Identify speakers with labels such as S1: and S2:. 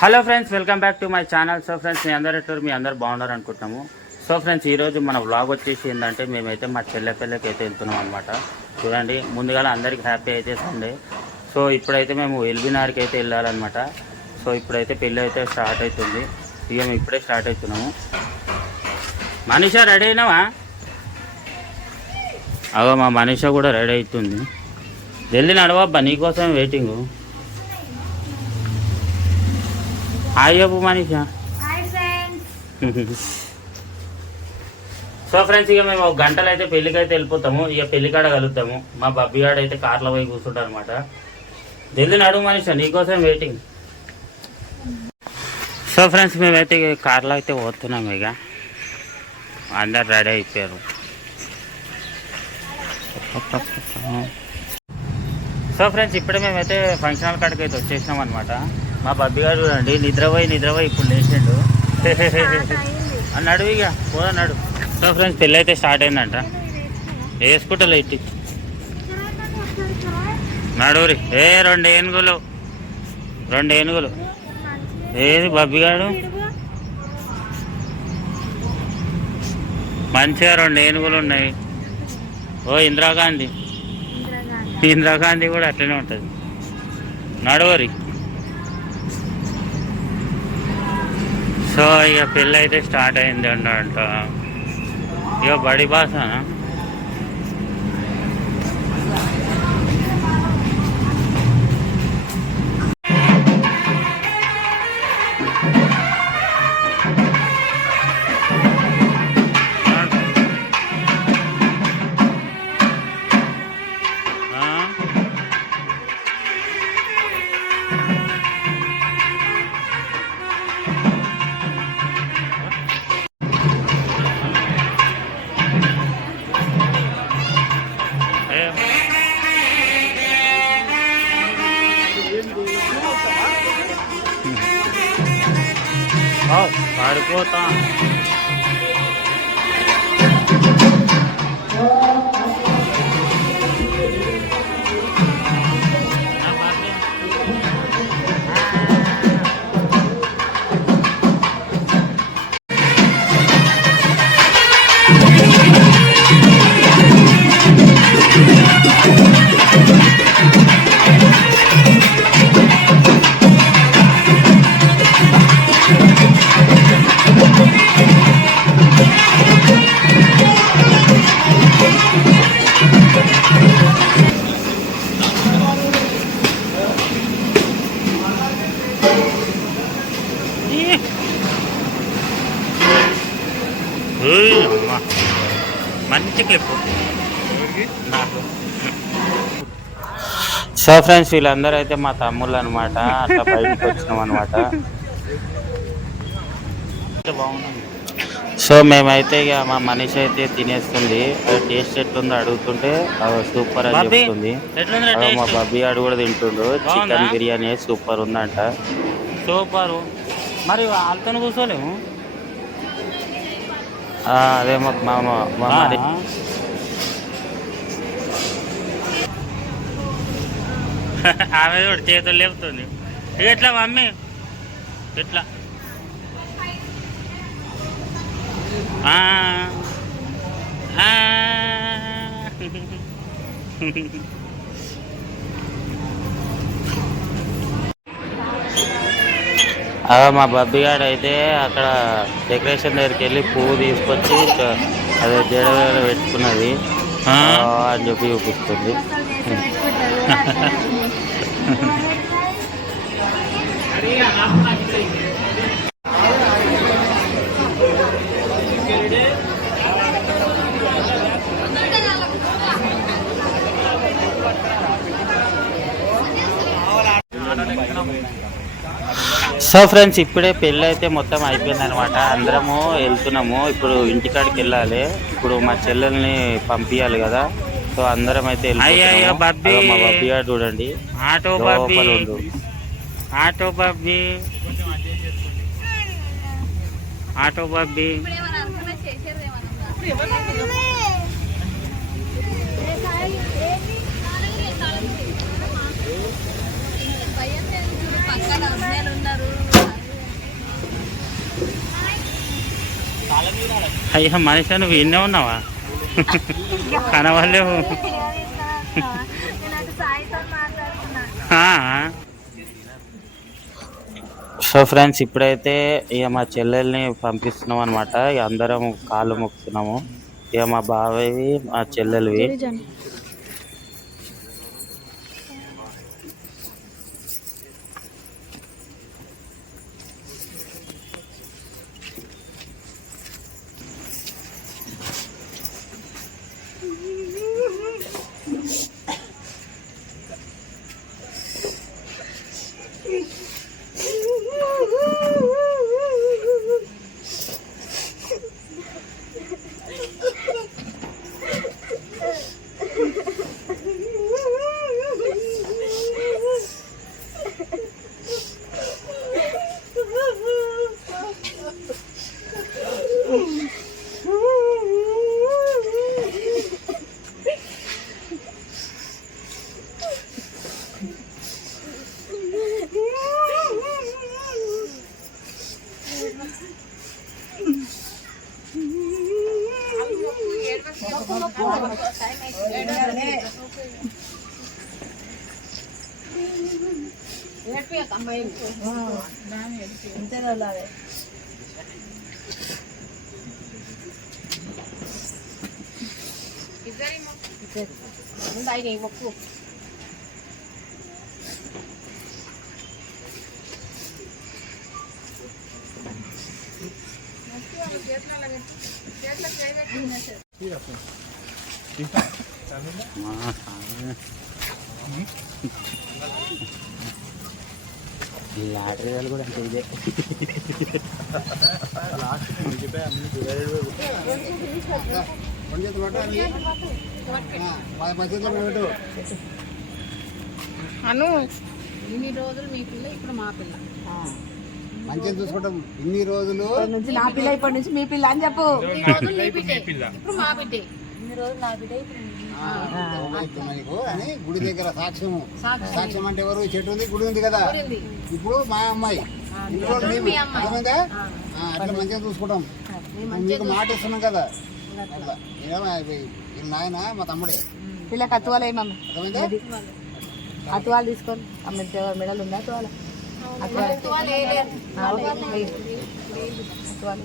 S1: Hello friends welcome back to my channel. So friends మీ అందరు ఎట్లా మీ అందరు బాగున్నారు అనుకుంటున్నాము. సో ఫ్రెండ్స్ ఈరోజు మన వ్లాగ్ వచ్చేసి ఏంటంటే మేమైతే మా చెల్లె పిల్లకి అయితే వెళ్తున్నాం అనమాట చూడండి ముందుగా అందరికి హ్యాపీ అయితే సండే సో ఇప్పుడైతే మేము ఎల్బీనార్కి అయితే వెళ్ళాలన్నమాట. సో ఇప్పుడైతే పెళ్ళి అయితే స్టార్ట్ అవుతుంది. ఇక మేము ఇప్పుడే స్టార్ట్ అవుతున్నాము. మనిష రెడీ అయినావా? అగో మా మనిష కూడా రెడీ అవుతుంది. జల్దీ నడవబ్బా నీకోసం వెయిటింగు హాయ్ చెప్పు మనీషా సో ఫ్రెండ్స్ ఇక మేము ఒక గంటలో అయితే పెళ్ళికి అయితే వెళ్ళిపోతాము. ఇక పెళ్ళి కాడ కలుద్దాము. మా బబ్బీ గాడు అయితే కార్లో పోయి కూర్చుంటారు అనమాట జల్దీ నడువు మనిషి నీకోసం వెయిటింగ్ సో ఫ్రెండ్స్ మేమైతే ఇక కార్లో అయితే పోతున్నాము ఇక. అందరు రెడీ అయిపోయారు. సో ఫ్రెండ్స్ ఇప్పుడే మేమైతే ఫంక్షన్ హాల్ కాడికి అయితే వచ్చేసినాం అనమాట మా బబ్బీ గారు చూడండి నిద్రపోయి నిద్రపోయి ఇప్పుడు లేచిండు. అన్నాడు ఇక పోదా నడు సో ఫ్రెండ్స్ పెళ్ళి అయితే స్టార్ట్ అయిందంట. వేసుకుంటా లైట్ నడువురి. ఏ రెండు ఏనుగులు. రెండు ఏనుగులు. ఏది బబ్బిగాడు మంచిగా రెండు ఏనుగులు ఉన్నాయి. ఓ ఇందిరాగాంధీ. ఇందిరాగాంధీ కూడా అట్లనే ఉంటుంది. నడవరి. సో ఇక పెళ్ళి అయితే స్టార్ట్ అయింది అంట ఇక బడి kota. Thank you. మంచి క్లిప్ నాకు. సో ఫ్రెండ్స్ వీళ్ళందరూ అయితే మా తమ్ముళ్ళు అనమాట అట్లా బయటకు వచ్చినాం అనమాట సో మేమైతే ఇక మా మనిషి అయితే తినేస్తుంది. టేస్ట్ ఎట్లుందో అడుగుతుంటే సూపర్ అని చెప్తుంది. మా బబ్బీ ఆడు కూడా తింటుండు. చికెన్ బిర్యానీ సూపర్ ఉందంట. సూపర్. మరి వాళ్ళతో కూర్చోలేము. అదే మా మా ఆమె కూడా చేతులు లేపుతుంది. ఇక ఎట్లా మమ్మీ? ఎట్లా? ఆ, ఆ. ఆ, మా బబ్బీ గాడు అయితే అక్కడ డెకరేషన్ దగ్గరికి వెళ్ళి పువ్వు తీసుకొచ్చి అదే జడ పెట్టుకున్నది ఆ, అని చెప్పి చూపిస్తుంది సో ఫ్రెండ్స్ ఇప్పుడే పెళ్ళి అయితే మొత్తం అయిపోయింది అనమాట అందరము వెళ్తున్నాము. ఇప్పుడు ఇంటికాడికి వెళ్ళాలి. ఇప్పుడు మా చెల్లెల్ని పంపించాలి కదా. సో అందరం అయితే మా బబ్బీ గారు చూడండి.
S2: Auto. Auto
S3: Bobby. Auto Bobby. అయ్యా మనిషి నువ్వు ఎన్నే ఉన్నావా? కనవలేవు
S2: సో ఫ్రెండ్స్ ఇప్పుడైతే ఇక మా చెల్లెల్ని పంపిస్తున్నాం అనమాట ఇక అందరం కాళ్ళు మొక్కుతున్నాము. ఇక మా బావవి మా చెల్లెలివి. మా స్వామి. ఈ లాటరీ వాళ్ళు కూడా అంటే ఇదే
S4: అను ఇన్ని రోజులు మీ పిల్ల ఇప్పుడు మా పిల్ల.
S5: మంచిగా చూసుకుంటాం ఇన్ని రోజులు
S4: నుంచి నా పిల్ల ఇప్పటి నుంచి మీ పిల్ల అని చెప్పు. ఇప్పుడు మా బిడ్డే.
S5: ఆ, ఇప్పుడు మనకు అని గుడి దగ్గర సాక్ష్యము సాక్ష్యం. అంటే ఎవరు? చెట్టు ఉంది గుడి ఉంది కదా. ఇప్పుడు మా అమ్మాయి. రోజులు. అర్థమైందా? ఆ, అట్లా మంచిగా చూసుకుంటాం. మీకు మాట ఇస్తున్నాం కదా. నాయన మా తమ్ముడే.
S4: పిల్లకి అతువాలు ఏమమ్మ
S5: అర్థమైందా?
S4: అతువాలు తీసుకొని అమ్మ మెడలు ఉందా అతువాల అతువాలు అతువాలు